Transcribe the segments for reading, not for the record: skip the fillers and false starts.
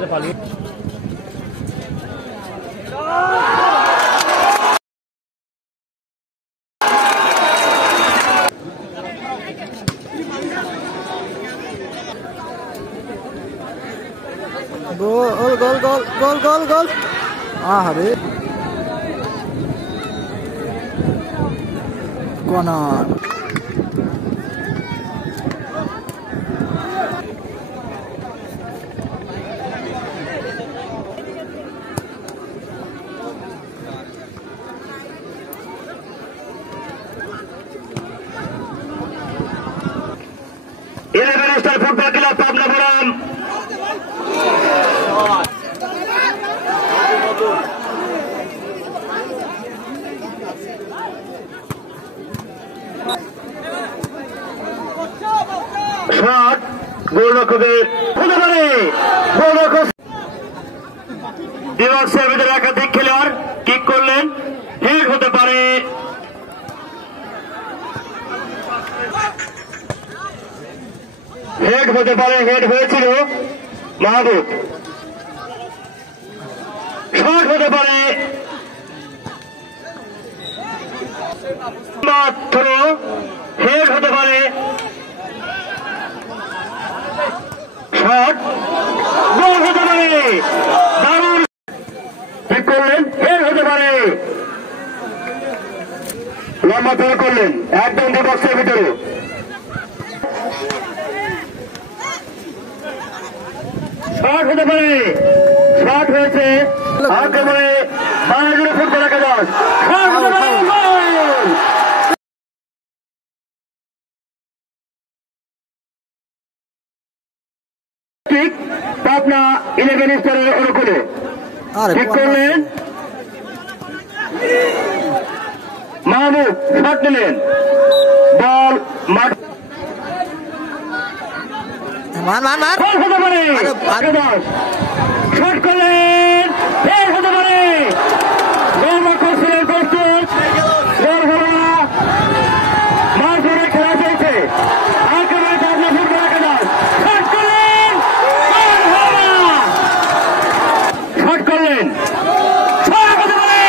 Gol, gol, gol, gol, gol, gol. Hari. Corner. Football Club Pabna Buram. Shot, গোলরক্ষকের হতে পারে গোলরক্ষক ডিবক্সের ভিতরে একাধিক খেলোয়াড় কিক করলেন, হেড হতে পারে, হেড হতে পারে, হেড হয়েছিল মাহবুব। শট হতে পারে, হেড হতে পারে, শট গোল হতে পারে, দারুণ ঠিক করলেন, হেড হতে পারে, লম্বা থ্রো করলেন একদম বক্সের ভিতরে, শট হতে পারে, শট হয়েছে আক্রমণে বাংলাদেশের ফুটবল একাদশ, শট হতে পারে, গোল। ঠিক পাবনা 11 স্তরের অনুকূলে ঠিক করলেন মাহবুব, শট নিলেন, বল মাঠ হতে পারে, শট করলেন, হতে পারে, গোলরক্ষক ছিলেন প্রস্তুত, গোল হল না, মাঠ ধরে খেলা চলছে, আক্রমণে পাবনা ফুটবল একাদশ, শট করলেন, গোল হল না, শট করলেন, শট হতে পারে,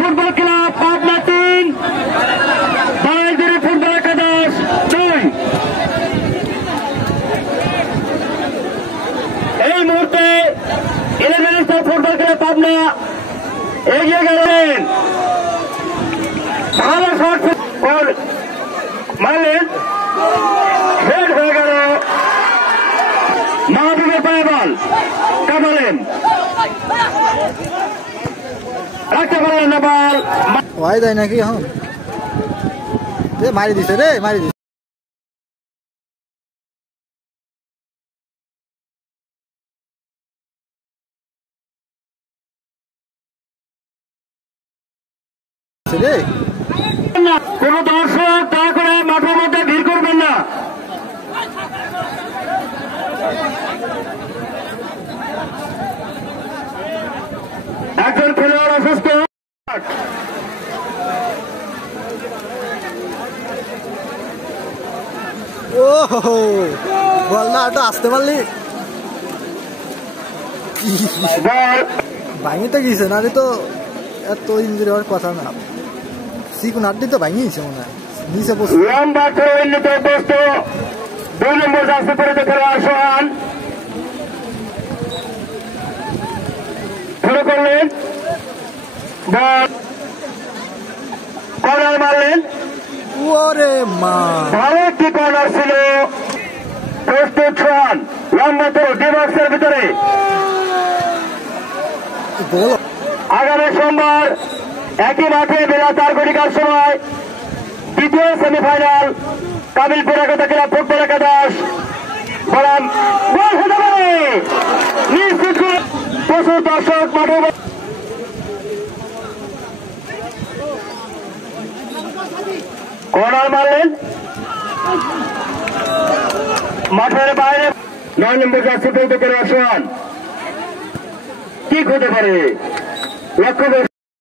football club Pabna 3 Bangladesh football একাদশ 2। এই মুহূর্তে 11 স্তর ফুটবল ক্লাব পাবনা এগিয়ে গেলেন, ভালো শট মারলেন, হেড হয়ে গেল, মাহবুবের পায়ে বল কামালেন, রাখতে পারলেন না বল, ওয়াই দেয় নাকি এখন মারি দিছে রে, মারি দিছে রে। কোন দর্শক দয়া করে মাঠের মধ্যে ভিড় করবেন না, একজন খেলোয়াড় অসুস্থ, ও বল না একটু আসতে পারলি, ভাঙিতে গিয়েছে না তো, এত ইঞ্জুরি হওয়ার কথা না, চিকুন আড্ডি তো ভাঙিয়েছে মনে হয়, নিচে বসে লম্বা থ্রো উন্নীত অভ্যস্ত 2 নম্বর জার্সি পরিহিত খেলোয়াড় সোহান থ্রো করলেন, বল কর্নার মারলেন, ওরে মা ভালো একটি কর্নার ছিল, প্রস্তুত সোহান, লম্বা থ্রো ডিবক্সের ভিতরে। আগামী সোমবার একই মাঠে বেলা 4 ঘটিকার সময় দ্বিতীয় সেমিফাইনাল কামিলপুর একতা ক্লাব ফুটবল একাদশ বনাম গোল হতে পারে, নিশ্চিত করে প্রচুর দর্শক মাঠে কর্নার মারলেন, মাঠের বাইরে 9 নম্বর জার্সি পৌঁছতে আসন কি হতে পারে লক্ষ্য